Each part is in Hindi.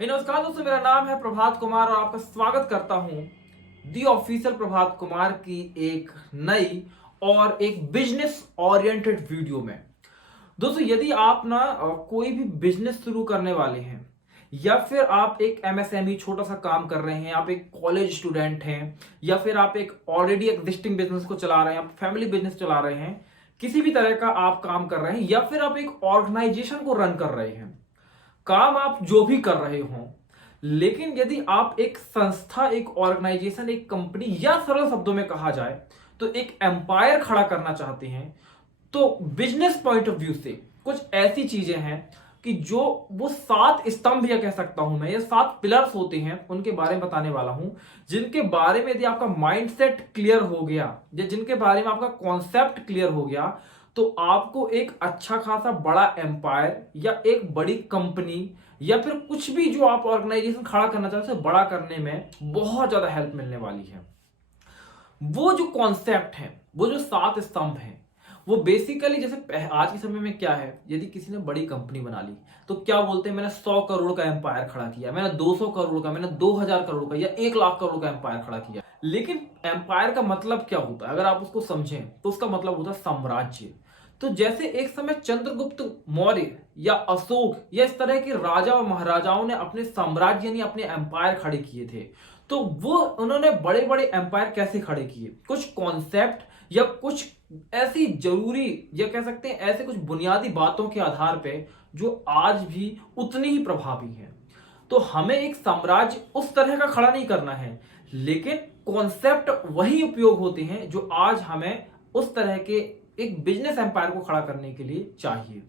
नमस्कार दोस्तों, मेरा नाम है प्रभात कुमार और आपका स्वागत करता हूं दी ऑफिशियल प्रभात कुमार की एक नई और एक बिजनेस ओरिएंटेड वीडियो में। दोस्तों, यदि आप कोई भी बिजनेस शुरू करने वाले हैं या फिर आप एक एमएसएमई छोटा सा काम कर रहे हैं, आप एक कॉलेज स्टूडेंट हैं या फिर आप एक ऑलरेडी एग्जिस्टिंग बिजनेस को चला रहे हैं, आप फैमिली बिजनेस चला रहे हैं, किसी भी तरह का आप काम कर रहे हैं या फिर आप एक ऑर्गेनाइजेशन को रन कर रहे हैं, काम आप जो भी कर रहे हो, लेकिन यदि आप एक संस्था, एक ऑर्गेनाइजेशन, एक कंपनी या सरल शब्दों में कहा जाए तो एक एम्पायर खड़ा करना चाहते हैं, तो बिजनेस पॉइंट ऑफ व्यू से कुछ ऐसी चीजें हैं कि जो वो 7 स्तंभ या कह सकता हूं मैं, ये 7 पिलर्स होते हैं, उनके बारे में बताने वाला हूं, जिनके बारे में यदि आपका माइंडसेट क्लियर हो गया या जिनके बारे में आपका कॉन्सेप्ट क्लियर हो गया तो आपको एक अच्छा खासा बड़ा एम्पायर या एक बड़ी कंपनी या फिर कुछ भी जो आप ऑर्गेनाइजेशन खड़ा करना चाहते हैं बड़ा करने में बहुत ज्यादा हेल्प मिलने वाली है। वो जो कॉन्सेप्ट है, वो जो 7 स्तंभ हैं, वो बेसिकली जैसे आज के समय में क्या है, यदि किसी ने बड़ी कंपनी बना ली तो क्या बोलते हैं, मैंने 100 करोड़ का एम्पायर खड़ा किया, मैंने 200 करोड़ का, मैंने 2000 करोड़ का या 1 लाख करोड़ का एम्पायर खड़ा किया। लेकिन एम्पायर का मतलब क्या होता है, अगर आप उसको समझें तो उसका मतलब होता है साम्राज्य। तो जैसे एक समय चंद्रगुप्त मौर्य या अशोक या इस तरह के राजा और महाराजाओं ने अपने साम्राज्य यानी अपने एम्पायर खड़े किए थे, तो वो उन्होंने बड़े बड़े एम्पायर कैसे खड़े किए, कुछ कॉन्सेप्ट या कुछ ऐसी जरूरी या कह सकते हैं ऐसे कुछ बुनियादी बातों के आधार पे जो आज भी उतनी ही प्रभावी हैं। तो हमें एक साम्राज्य उस तरह का खड़ा नहीं करना है, लेकिन कॉन्सेप्ट वही उपयोग होते हैं जो आज हमें उस तरह के एक बिजनेस एम्पायर को खड़ा करने के लिए चाहिए।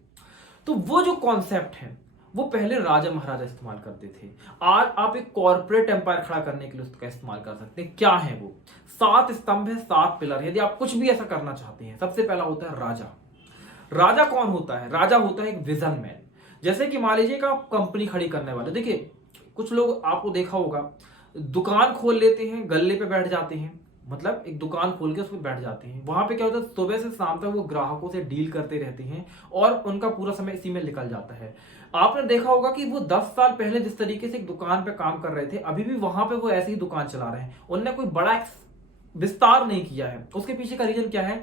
तो वो जो कॉन्सेप्ट है वो पहले राजा महाराजा इस्तेमाल करते थे, आज आप एक कॉर्पोरेट एम्पायर खड़ा करने के लिए उसका इस्तेमाल कर सकते हैं। क्या है वो 7 स्तंभ है, 7 पिलर। यदि आप कुछ भी ऐसा करना चाहते हैं, सबसे पहला होता है राजा। राजा कौन होता है? राजा होता है एक विजन मैन। जैसे कि मान लीजिए कि आप कंपनी खड़ी करने वाले, देखिए कुछ लोग आपको देखा होगा दुकान खोल लेते हैं, गल्ले पे बैठ जाते हैं, मतलब एक दुकान खोल के उस पर बैठ जाते हैं। वहां पे क्या होता है, सुबह से शाम तक वो ग्राहकों से डील करते रहते हैं और उनका पूरा समय इसी में निकल जाता है। आपने देखा होगा कि वो 10 साल पहले जिस तरीके से एक दुकान पे काम कर रहे थे, अभी भी वहां पे वो ऐसी ही दुकान चला रहे हैं। उनने कोई बड़ा विस्तार नहीं किया है। उसके पीछे का रीजन क्या है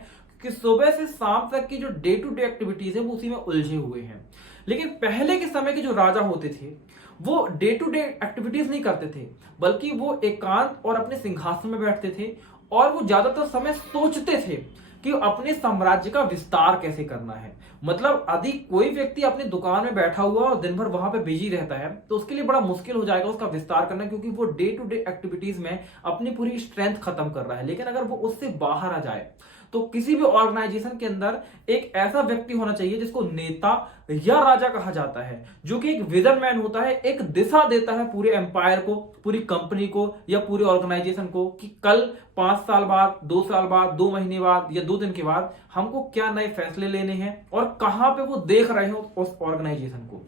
कि सुबह से शाम तक की जो डे टू डे एक्टिविटीज है वो उसी में उलझे हुए हैं। लेकिन पहले के समय के जो राजा होते थे वो डे टू डे एक्टिविटीज नहीं करते थे, बल्कि वो एकांत और अपने सिंहासन में बैठते थे और वो ज्यादातर समय सोचते थे कि अपने साम्राज्य का विस्तार कैसे करना है। मतलब यदि कोई व्यक्ति अपनी दुकान में बैठा हुआ और दिन भर वहां पे बिजी रहता है तो उसके लिए बड़ा मुश्किल हो जाएगा उसका विस्तार करना, क्योंकि वो डे टू डे एक्टिविटीज में अपनी पूरी स्ट्रेंथ खत्म कर रहा है। लेकिन अगर वो उससे बाहर आ जाए तो किसी भी ऑर्गेनाइजेशन के अंदर एक ऐसा व्यक्ति होना चाहिए जिसको नेता या राजा कहा जाता है, जो कि एक विजन मैन होता है, एक दिशा देता है पूरे एम्पायर को, पूरी कंपनी को या पूरे ऑर्गेनाइजेशन को कि कल 5 साल बाद, 2 साल बाद, 2 महीने बाद या 2 दिन के बाद हमको क्या नए फैसले लेने हैं और कहां पे वो देख रहे हो उस ऑर्गेनाइजेशन को।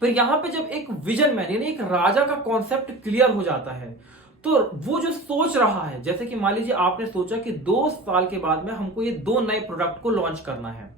फिर यहां पे जब एक विजन मैन यानी एक राजा का कॉन्सेप्ट क्लियर हो जाता है तो वो जो सोच रहा है, जैसे कि मान लीजिए आपने सोचा कि 2 साल के बाद में हमको ये 2 नए प्रोडक्ट को लॉन्च करना है,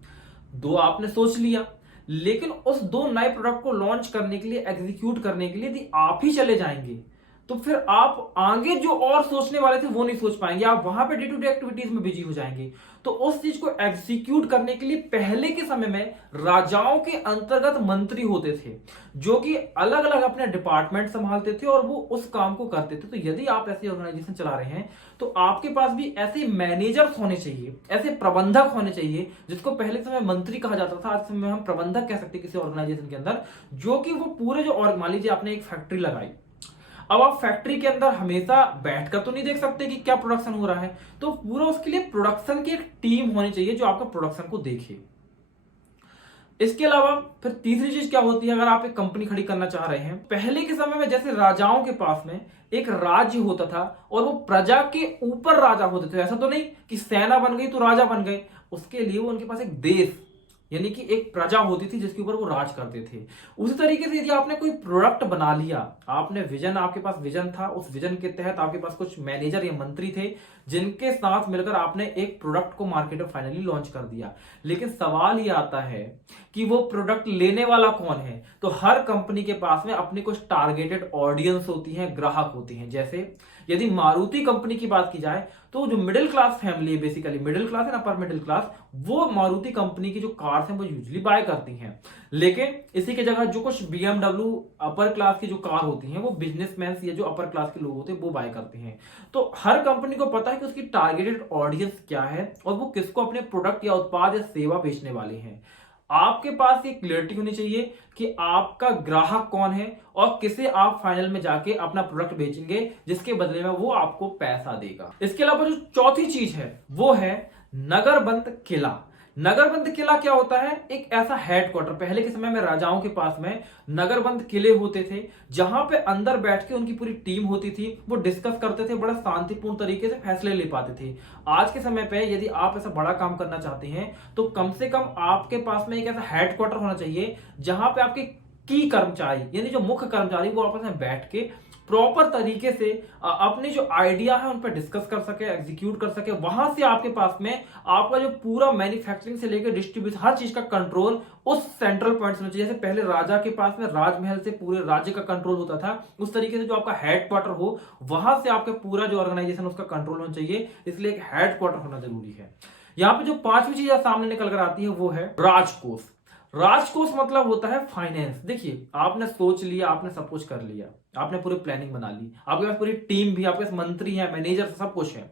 2 आपने सोच लिया, लेकिन उस 2 नए प्रोडक्ट को लॉन्च करने के लिए, एग्जीक्यूट करने के लिए यदि आप ही चले जाएंगे तो फिर आप आगे जो और सोचने वाले थे वो नहीं सोच पाएंगे, आप वहां पे डे टू डे एक्टिविटीज में बिजी हो जाएंगे। तो उस चीज को एग्जीक्यूट करने के लिए पहले के समय में राजाओं के अंतर्गत मंत्री होते थे जो कि अलग अलग अपने डिपार्टमेंट संभालते थे और वो उस काम को करते थे। तो यदि आप ऐसी ऑर्गेनाइजेशन चला रहे हैं तो आपके पास भी ऐसे मैनेजर्स होने चाहिए, ऐसे प्रबंधक होने चाहिए, जिसको पहले समय मंत्री कहा जाता था, आज समय हम प्रबंधक कह सकते हैं किसी ऑर्गेनाइजेशन के अंदर, जो कि वो पूरे जो और मान लीजिए आपने एक फैक्ट्री लगाई, अब आप फैक्ट्री के अंदर हमेशा बैठकर तो नहीं देख सकते कि क्या प्रोडक्शन हो रहा है, तो पूरा उसके लिए प्रोडक्शन की एक टीम होनी चाहिए जो आपका प्रोडक्शन को देखे। इसके अलावा फिर तीसरी चीज क्या होती है, अगर आप एक कंपनी खड़ी करना चाह रहे हैं, पहले के समय में जैसे राजाओं के पास में एक राज्य होता था और वो प्रजा के ऊपर राजा होते थे। ऐसा तो नहीं कि सेना बन गई तो राजा बन गए, उसके लिए वो उनके पास एक देश, यानी कि एक प्रजा होती थी जिसके ऊपर वो राज करते थे। उसी तरीके से यदि आपने कोई प्रोडक्ट बना लिया, आपने विजन, आपके पास विजन था, उस विजन के तहत आपके पास कुछ मैनेजर या मंत्री थे जिनके साथ मिलकर आपने एक प्रोडक्ट को मार्केट में फाइनली लॉन्च कर दिया। लेकिन सवाल ये आता है कि वो प्रोडक्ट लेने वाला कौन है? तो हर कंपनी के पास में अपनी कुछ टारगेटेड ऑडियंस होती है, ग्राहक होते हैं। जैसे यदि मारुति कंपनी की बात की जाए तो जो मिडिल क्लास फैमिली है, बेसिकली मिडिल क्लास है ना, अपर मिडिल क्लास, वो मारुति कंपनी की जो कार्स हैं वो यूजुअली बाय करती हैं। लेकिन इसी की जगह जो कुछ BMW अपर क्लास की जो कार होती हैं वो बिजनेसमैन या जो अपर क्लास के लोग होते हैं वो बाय करते हैं। तो हर कंपनी को पता है कि उसकी टारगेटेड ऑडियंस क्या है और वो किसको अपने प्रोडक्ट या उत्पाद या सेवा बेचने वाले हैं। आपके पास ये क्लियरिटी होनी चाहिए कि आपका ग्राहक कौन है और किसे आप फाइनल में जाके अपना प्रोडक्ट बेचेंगे जिसके बदले में वो आपको पैसा देगा। इसके अलावा जो चौथी चीज है वो है नगरबंद किला। नगरबंद किला क्या होता है? एक ऐसा हेडक्वार्टर, पहले के समय में राजाओं के पास में नगरबंद किले होते थे जहां पे अंदर बैठ के उनकी पूरी टीम होती थी, वो डिस्कस करते थे, बड़ा शांतिपूर्ण तरीके से फैसले ले पाते थे। आज के समय पे यदि आप ऐसा बड़ा काम करना चाहते हैं तो कम से कम आपके पास में एक ऐसा हेडक्वार्टर होना चाहिए जहां पे आपके की कर्मचारी यानी जो मुख्य कर्मचारी वो आपस में बैठ के प्रॉपर तरीके से अपने जो आइडिया है उन पर डिस्कस कर सके, एग्जीक्यूट कर सके। वहां से आपके पास में आपका जो पूरा मैन्युफैक्चरिंग से लेकर डिस्ट्रीब्यूशन हर चीज का कंट्रोल उस सेंट्रल पॉइंट से होना चाहिए। जैसे पहले राजा के पास में राजमहल से पूरे राज्य का कंट्रोल होता था, उस तरीके से जो आपका हेडक्वार्टर हो वहां से आपका पूरा जो ऑर्गेनाइजेशन उसका कंट्रोल होना चाहिए। इसलिए एक हेडक्वार्टर होना जरूरी है। यहाँ पे जो पांचवी चीज सामने निकल कर आती है वो है राजकोष। राजकोष मतलब होता है फाइनेंस। देखिए, आपने सोच लिया, आपने सब कुछ कर लिया, आपने पूरी प्लानिंग बना ली, आपके पास पूरी टीम भी, आपके पास मंत्री हैं, मैनेजर, सब कुछ है,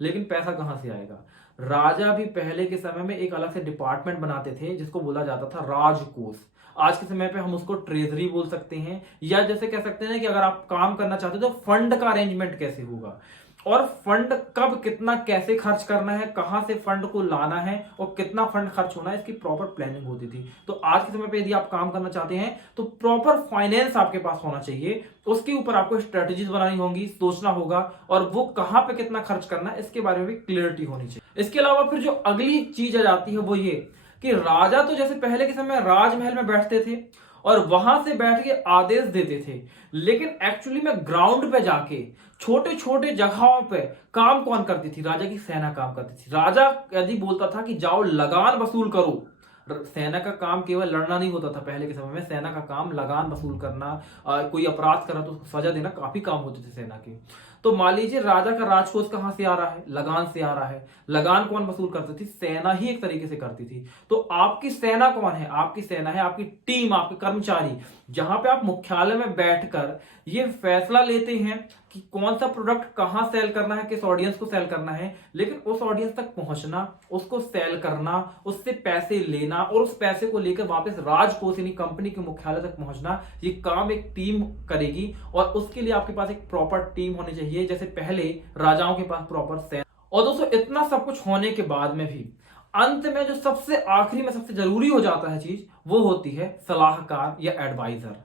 लेकिन पैसा कहां से आएगा? राजा भी पहले के समय में एक अलग से डिपार्टमेंट बनाते थे जिसको बोला जाता था राजकोष। आज के समय पे हम उसको ट्रेजरी बोल सकते हैं, या जैसे कह सकते हैं कि अगर आप काम करना चाहते हो तो फंड का अरेंजमेंट कैसे होगा और फंड कब कितना कैसे खर्च करना है, कहां से फंड को लाना है और कितना फंड खर्च होना है, इसकी प्रॉपर प्लानिंग होती थी। तो आज के समय पे यदि आप काम करना चाहते हैं तो प्रॉपर फाइनेंस आपके पास होना चाहिए, उसके ऊपर आपको स्ट्रेटेजीज बनानी होंगी, सोचना होगा और वो कहां पे कितना खर्च करना है इसके बारे में भी क्लियरिटी होनी चाहिए। इसके अलावा फिर जो अगली चीज आ जाती है वो ये कि राजा तो जैसे पहले के समय राजमहल में बैठते थे और वहां से बैठ के आदेश देते थे, लेकिन एक्चुअली में ग्राउंड पे जाके छोटे छोटे जगहों पे काम कौन करती थी? राजा की सेना काम करती थी। राजा यदि बोलता था कि जाओ लगान वसूल करो, सेना का काम केवल लड़ना नहीं होता था। पहले के समय में सेना का काम लगान वसूल करना, कोई अपराध करा तो उसको सजा देना, काफी काम होते थे सेना के। तो मान लीजिए राजा का राजकोष कहां से आ रहा है? लगान से आ रहा है। लगान कौन वसूल करती थी? सेना ही एक तरीके से करती थी। तो आपकी सेना कौन है? आपकी सेना है आपकी टीम, आपके कर्मचारी, जहां पे आप मुख्यालय में बैठकर ये फैसला लेते हैं कि कौन सा प्रोडक्ट कहां सेल करना है, किस ऑडियंस को सेल करना है, लेकिन उस ऑडियंस तक पहुंचना, उसको सेल करना, उससे पैसे लेना और उस पैसे को लेकर वापस राजकोष यानी कंपनी के मुख्यालय तक पहुंचना, ये काम एक टीम करेगी। और उसके लिए आपके पास एक प्रॉपर टीम होनी चाहिए, जैसे पहले राजाओं के पास प्रॉपर सेना। और दोस्तों, इतना सब कुछ होने के बाद में भी अंत में जो सबसे आखिरी में सबसे जरूरी हो जाता है चीज, वो होती है सलाहकार या एडवाइजर।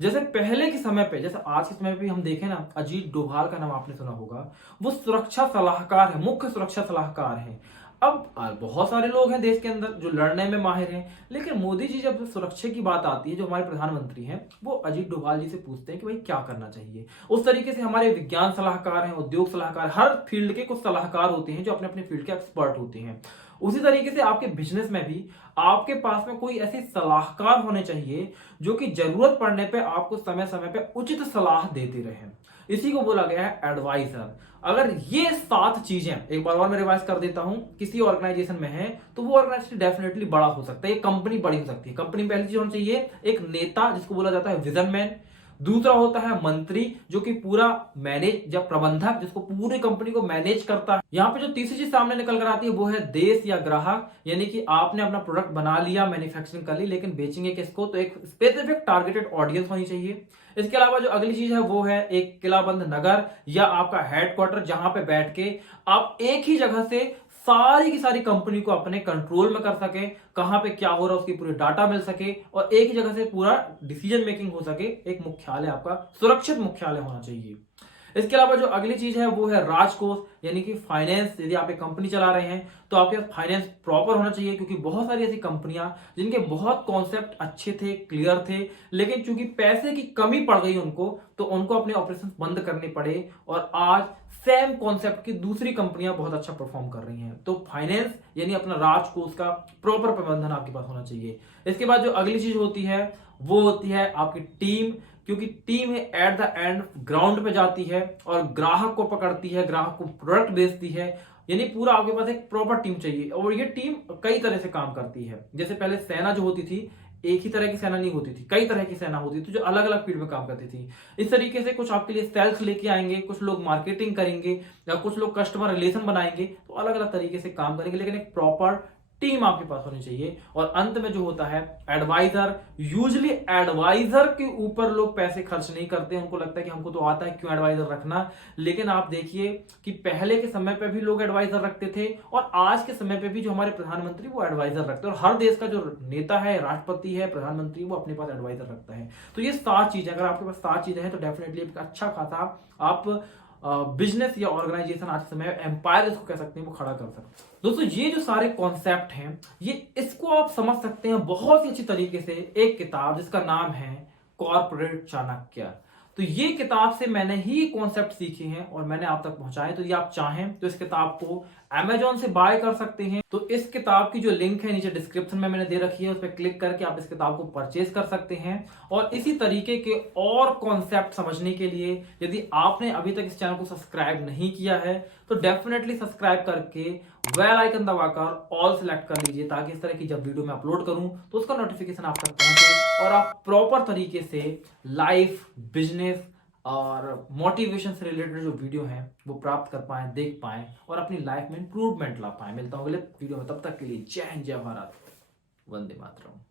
जैसे पहले के समय पे, जैसे आज के समय पे हम देखें ना, अजीत डोभाल का नाम आपने सुना होगा, वो सुरक्षा सलाहकार है, मुख्य सुरक्षा सलाहकार है। अब बहुत सारे लोग हैं देश के अंदर जो लड़ने में माहिर हैं, लेकिन मोदी जी जब सुरक्षा की बात आती है, जो हमारे प्रधानमंत्री हैं, वो अजीत डोभाल जी से पूछते हैं कि भाई क्या करना चाहिए। उस तरीके से हमारे विज्ञान सलाहकार हैं, उद्योग सलाहकार, हर फील्ड के कुछ सलाहकार होते हैं जो अपने अपने फील्ड के एक्सपर्ट होते हैं। उसी तरीके से आपके बिजनेस में भी आपके पास में कोई ऐसे सलाहकार होने चाहिए जो कि जरूरत पड़ने पे आपको समय समय पे उचित सलाह देते रहे। इसी को बोला गया है एडवाइजर। अगर ये 7 चीजें, एक बार और मैं रिवाइज कर देता हूं, किसी ऑर्गेनाइजेशन में है तो वो ऑर्गेनाइजेशन डेफिनेटली बड़ा हो सकता है, कंपनी बड़ी हो सकती है। कंपनी में पहली चीज होनी चाहिए एक नेता जिसको बोला जाता है विजन मैन। दूसरा होता है मंत्री जो कि पूरा मैनेज या प्रबंधक जिसको पूरी कंपनी को मैनेज करता है। यहाँ पे जो तीसरी चीज सामने निकल कर आती है वो है देश या ग्राहक, यानी कि आपने अपना प्रोडक्ट बना लिया, मैन्युफैक्चरिंग कर ली, लेकिन बेचेंगे किसको? तो एक स्पेसिफिक टारगेटेड ऑडियंस होनी चाहिए। इसके अलावा जो अगली चीज है वो है एक किलाबंद नगर या आपका हेडक्वार्टर, जहां पे बैठ के आप एक ही जगह से सारी की सारी कंपनी को अपने कंट्रोल में कर सके, कहां पे क्या हो रहा है उसकी पूरी डाटा मिल सके और एक ही जगह से पूरा डिसीजन मेकिंग हो सके। एक मुख्यालय, आपका सुरक्षित मुख्यालय होना चाहिए। इसके अलावा जो अगली चीज है वो है राजकोष, यानी कि फाइनेंस। यदि आप एक कंपनी चला रहे हैं तो आपके पास फाइनेंस प्रॉपर होना चाहिए, क्योंकि बहुत सारी ऐसी कंपनियां जिनके बहुत कॉन्सेप्ट अच्छे थे, क्लियर थे, लेकिन चूंकि पैसे की कमी पड़ गई उनको, तो उनको अपने ऑपरेशन बंद करने पड़े और आज सेम कॉन्सेप्ट की दूसरी कंपनियां बहुत अच्छा परफॉर्म कर रही हैं। तो फाइनेंस यानी अपना राजकोष का प्रॉपर प्रबंधन आपके पास होना चाहिए। इसके बाद जो अगली चीज होती है वो होती है आपकी टीम, क्योंकि टीम है एट द एंड ग्राउंड पे जाती है और ग्राहक को पकड़ती है, ग्राहक को प्रोडक्ट बेचती है। यानी पूरा आपके पास एक प्रॉपर टीम चाहिए, और ये टीम कई तरह से काम करती है। जैसे पहले सेना जो होती थी, एक ही तरह की सेना नहीं होती थी, कई तरह की सेना होती थी जो अलग अलग फील्ड में काम करती थी। इस तरीके से कुछ आपके लिए सेल्स लेके आएंगे, कुछ लोग मार्केटिंग करेंगे, या कुछ लोग कस्टमर रिलेशन बनाएंगे, तो अलग अलग तरीके से काम करेंगे, लेकिन एक प्रॉपर टीम आपके पास होनी चाहिए। और अंत में जो होता है एडवाइजर। यूजली एडवाइजर के ऊपर लोग पैसे खर्च नहीं करते, उनको लगता है कि हमको तो आता है, क्यों एडवाइजर रखना। लेकिन आप देखिए कि पहले के समय पे भी लोग एडवाइजर रखते थे, और आज के समय पे भी जो हमारे प्रधानमंत्री वो एडवाइजर रखते हैं, और हर देश का जो नेता है, राष्ट्रपति है, प्रधानमंत्री, वो अपने पास एडवाइजर रखता है। तो ये 7 चीजें, अगर आपके पास 7 चीजें हैं तो डेफिनेटली एक अच्छा खासा आप बिजनेस या ऑर्गेनाइजेशन, आज के समय एम्पायर इसको कह सकते हैं, वो खड़ा कर सकते हैं। दोस्तों ये जो सारे कॉन्सेप्ट हैं, ये इसको आप समझ सकते हैं बहुत ही अच्छी तरीके से एक किताब जिसका नाम है कॉर्पोरेट चाणक्य। तो ये किताब से मैंने ही कॉन्सेप्ट सीखे हैं और मैंने आप तक पहुंचाए। तो ये आप चाहें तो इस किताब को Amazon से बाय कर सकते हैं। तो इस किताब की जो लिंक है नीचे डिस्क्रिप्शन में मैंने दे रखी है, उस पर क्लिक करके आप इस किताब को परचेज कर सकते हैं। और इसी तरीके के और कॉन्सेप्ट समझने के लिए यदि आपने अभी तक इस चैनल को सब्सक्राइब नहीं किया है तो डेफिनेटली सब्सक्राइब करके बेल आइकन दबाकर ऑल सेलेक्ट कर लीजिए, ताकि इस तरह की जब वीडियो मैं अपलोड करूं तो उसका नोटिफिकेशन आप तक पहुंचे और आप प्रॉपर तरीके से लाइफ, बिजनेस और मोटिवेशन से रिलेटेड जो वीडियो हैं वो प्राप्त कर पाएं, देख पाएं और अपनी लाइफ में इंप्रूवमेंट ला पाएं। मिलता हूं अगले वीडियो में, तब तक के लिए जय हिंद, जय भारत, वंदे मातरम।